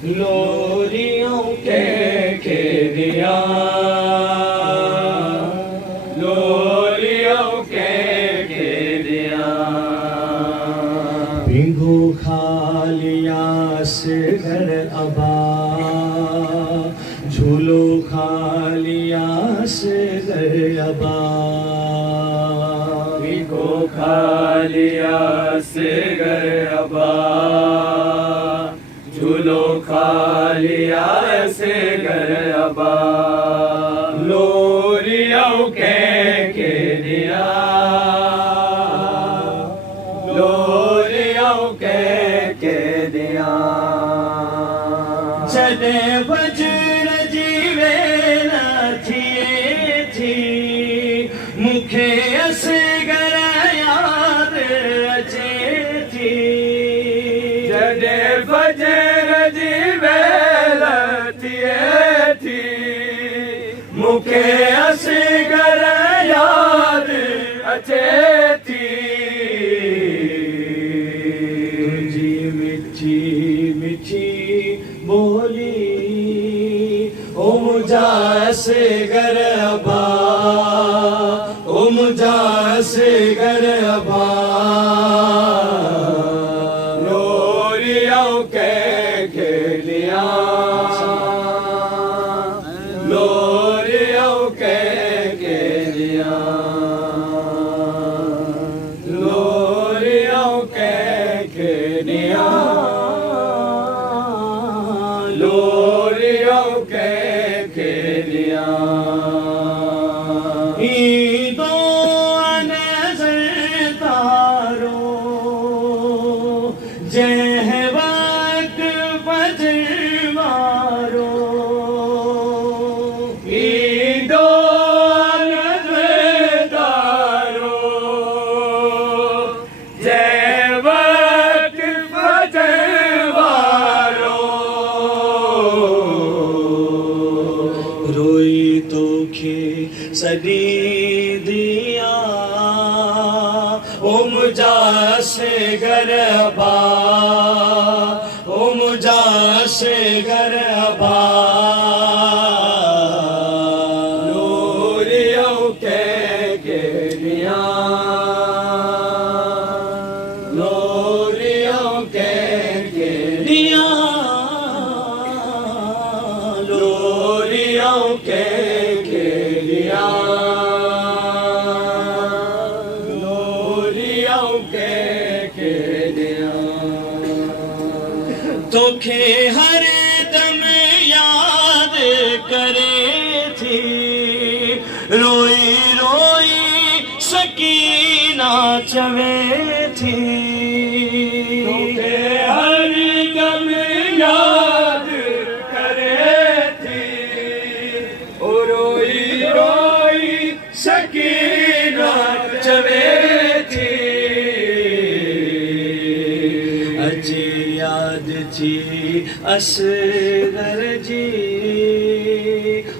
लोरियों के दिया, लोरियों के दिया। भिगो खालिया से घर अबा, झूलो खालिया से घर अबा। भिगो खालिया से घर अबा, झूलो खालिया से घर अबा। लोरियों के दिया, लोरियों के दिया। जडे वज्र जीवे न थिए थी, मुखे असगर याद अचे थी। जडे वज्र जीवे न थिए थी, मुखे असगर याद अचे थी। तुझी मिठी मिठी बोली, ओ मुझा से घर अबा, ओ मुझा से घर अबा। लोरियों के लिया, लोरियों के लिया। लोरियों के लिया, लोरियों के लिया। ईदो नजर तारो, जह वक्त बजर मारो। ईदो नजर तारो, जह वक्त बजर मारो। रोई तो खे सदी दिया, ओ मुझा से घर अबा, ओ मुझा से घर अबा। लोरियों के लिया, लोरियों के लिया। लोरियों के लिया, लोरियों के लिया। तोखे हर दम याद करे थी, रोई रोई सकीना चवे थी। तोखे हर दम याद करे थी, ओ रोई रोई सकीना चवे थी। अजी याद थी असगर जी,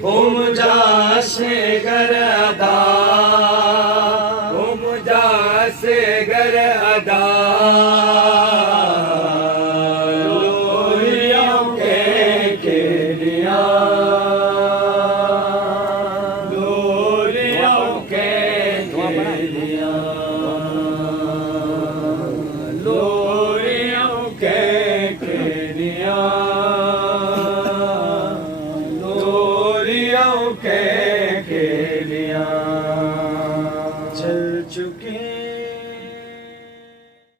ओ मुझा से घर अदा, ओ मुझा से घर अदा। लोरियों के लिया, लोरियों के लिया। लोरियों के लिया, लोरियों के लिया। चल चुके